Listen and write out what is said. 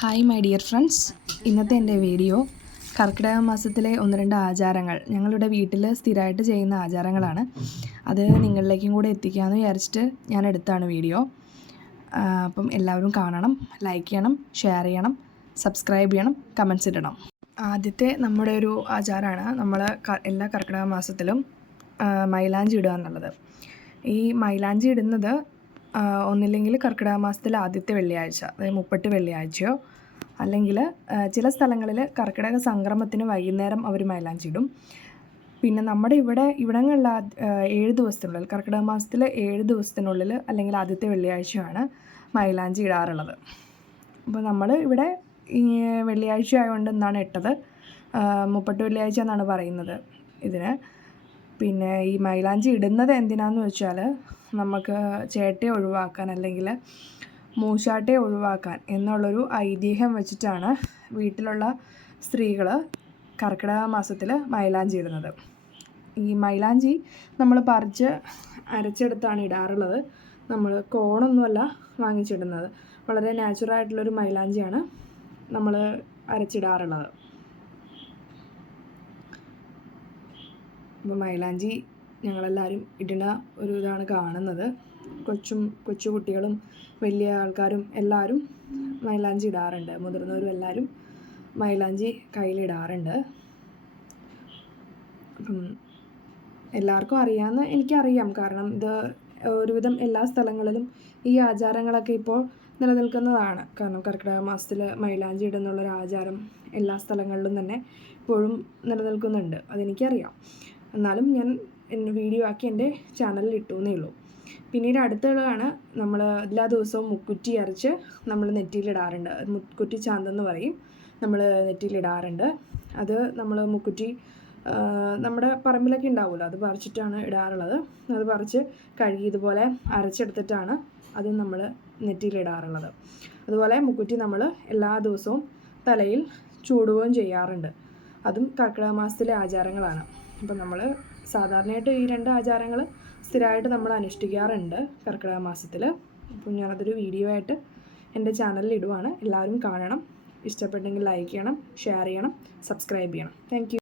Hi my dear friends ഇന്നത്തെ എന്റെ video കർക്കിടക മാസത്തിലെ ഒന്ന് രണ്ട് ആചാരങ്ങൾ. ഞങ്ങളുടെ വീട്ടിൽ സ്ഥിരമായിട്ട് ചെയ്യുന്ന ആചാരങ്ങളാണ്. അത് നിങ്ങളിലേക്കും കൂടെ എത്തിക്കാമെന്ന് വിചാരിച്ചിട്ട് ഞാൻ എടുത്താണ് വീഡിയോ അപ്പം എല്ലാവരും കാണണം ലൈക്ക് ചെയ്യണം ഷെയർ ചെയ്യണം സബ്സ്ക്രൈബ് ചെയ്യണം കമൻസ് ഇടണം. ആദ്യത്തെ നമ്മുടെ ഒരു ആചാരമാണ് നമ്മൾ എല്ലാ കർക്കിടക മാസത്തിലും മൈലാഞ്ചി ഇടുക എന്നുള്ളത്. ഈ മൈലാഞ്ചി ഇടുന്നത് ഒന്നില്ലെങ്കിൽ കർക്കിടക മാസത്തിലെ ആദ്യത്തെ വെള്ളിയാഴ്ച അതായത് മുപ്പട്ട് വെള്ളിയാഴ്ചയോ അല്ലെങ്കിൽ ചില സ്ഥലങ്ങളിൽ കർക്കിടക സംക്രമത്തിന് വൈകുന്നേരം അവർ മൈലാഞ്ചി ഇടും പിന്നെ നമ്മുടെ ഇവിടെ ഇവിടങ്ങളിൽ ഏഴ് ദിവസത്തിനുള്ളിൽ കർക്കിടക മാസത്തിലെ ഏഴ് ദിവസത്തിനുള്ളിൽ അല്ലെങ്കിൽ ആദ്യത്തെ വെള്ളിയാഴ്ചയാണ് മൈലാഞ്ചി ഇടാറുള്ളത്. അപ്പോൾ നമ്മൾ ഇവിടെ വെള്ളിയാഴ്ച ആയതുകൊണ്ട് എന്നാണ് ഇട്ടത്. മുപ്പട്ട് വെള്ളിയാഴ്ച എന്നാണ് പറയുന്നത് ഇതിന്. പിന്നെ ഈ മൈലാഞ്ചി ഇടുന്നത് എന്തിനാന്ന് വെച്ചാൽ നമുക്ക് ചേട്ടയെ ഒഴിവാക്കാൻ അല്ലെങ്കിൽ മൂശാട്ടയെ ഒഴിവാക്കാൻ എന്നുള്ളൊരു ഐതിഹ്യം വെച്ചിട്ടാണ് വീട്ടിലുള്ള സ്ത്രീകൾ കർക്കിടക മാസത്തിൽ മൈലാഞ്ചി ഇടുന്നത്. ഈ മൈലാഞ്ചി നമ്മൾ പറിച്ച് അരച്ചെടുത്താണ് ഇടാറുള്ളത്. നമ്മൾ കോണൊന്നുമല്ല വാങ്ങിച്ചിടുന്നത്. വളരെ നാച്ചുറൽ ആയിട്ടുള്ളൊരു മൈലാഞ്ചിയാണ് നമ്മൾ അരച്ചിടാറുള്ളത്. അപ്പോൾ മൈലാഞ്ചി ഞങ്ങളെല്ലാവരും ഇടുന്ന ഒരു ഇതാണ് കാണുന്നത്. കൊച്ചും കൊച്ചു കുട്ടികളും വലിയ ആൾക്കാരും എല്ലാവരും മൈലാഞ്ചി ഇടാറുണ്ട്. മുതിർന്നവരും എല്ലാവരും മൈലാഞ്ചി കയ്യിലിടാറുണ്ട്. അപ്പം എല്ലാവർക്കും അറിയാമെന്ന് എനിക്കറിയാം. കാരണം ഇത് ഒരുവിധം എല്ലാ സ്ഥലങ്ങളിലും ഈ ആചാരങ്ങളൊക്കെ ഇപ്പോൾ നിലനിൽക്കുന്നതാണ്. കാരണം കർക്കിടക മാസത്തിൽ മൈലാഞ്ചി ഇടുന്നുള്ളൊരു ആചാരം എല്ലാ സ്ഥലങ്ങളിലും തന്നെ ഇപ്പോഴും നിലനിൽക്കുന്നുണ്ട്. അതെനിക്കറിയാം. എന്നാലും ഞാൻ വീഡിയോ ആക്കി എന്റെ ചാനലിൽ ഇട്ടുവെന്നേ ഉള്ളൂ. പിന്നീട് അടുത്തുള്ളതാണ് നമ്മൾ എല്ലാ ദിവസവും മുക്കുറ്റി അരച്ച് നമ്മൾ നെറ്റിയിലിടാറുണ്ട് മുക്കുറ്റി ചാന്തെന്ന് പറയും. നമ്മൾ നെറ്റിയിലിടാറുണ്ട് അത് നമ്മൾ മുക്കുറ്റി നമ്മുടെ പറമ്പിലൊക്കെ ഉണ്ടാവുമല്ലോ അത് പറിച്ചിട്ടാണ് ഇടാറുള്ളത്. അത് പറിച്ച് കഴുകി ഇതുപോലെ അരച്ചെടുത്തിട്ടാണ് അത് നമ്മൾ നെറ്റിയിലിടാറുള്ളത് അതുപോലെ മുക്കുറ്റി നമ്മൾ എല്ലാ ദിവസവും തലയിൽ ചൂടുകയും ചെയ്യാറുണ്ട്. അതും കർക്കിടക മാസത്തിലെ ആചാരങ്ങളാണ്. അപ്പം നമ്മൾ സാധാരണയായിട്ട് ഈ രണ്ട് ആചാരങ്ങൾ സ്ഥിരമായിട്ട് നമ്മൾ അനുഷ്ഠിക്കാറുണ്ട് കർക്കിടക മാസത്തിൽ. അപ്പം ഞാനതൊരു വീഡിയോ ആയിട്ട് എന്റെ ചാനലിൽ ഇടുവാണ്. എല്ലാവരും കാണണം. ഇഷ്ടപ്പെട്ടെങ്കിൽ ലൈക്ക് ചെയ്യണം ഷെയർ ചെയ്യണം സബ്സ്ക്രൈബ് ചെയ്യണം. താങ്ക്